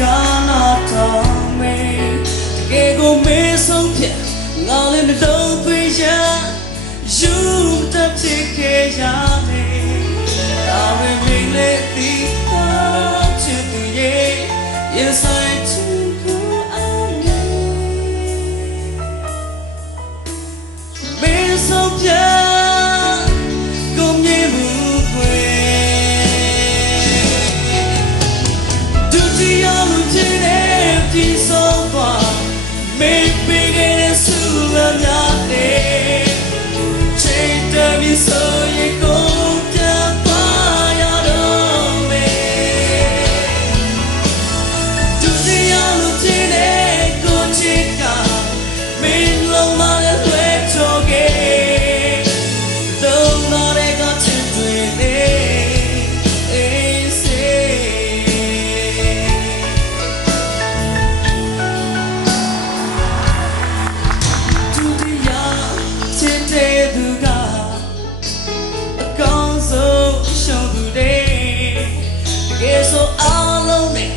တော်မေတကယ်ကိုမေးဆုံးဖြတ်ငါလည်းနှလုံးသွင်းရယူတတ်ဖြစ်ခဲ့ရတယ်ဒါပေမဲ့လည်းဒီတော့ချစ်သူရဲ့ Yes I do go onမေးဆုံးဖြတ်ကိုမြင်မှုခွေဒုတိယလူဖြစ်တဲ့ဒီဆုံးသွားမေးပေးခဲ့တဲ့ဆူလမ်းများနဲ့ချိန်တည်းပြီးဆိုရင်ကိုပြန်ပါရတော့မယ်ဒုတိယလူဖြစ်တဲ့ကိုချစ်ကမင်းလုံးမလည်းလွဲချော်ခဲ့လုံးမတဲ့ကချစ်တွေနဲ့အေးစေဒုတိယချစ်တဲ့သူကအကောင်းဆုံးရှုံးသူတွေတကယ်ဆိုအားလုံးနဲ့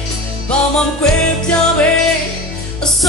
ဘာမှမခွဲပြားပဲအစ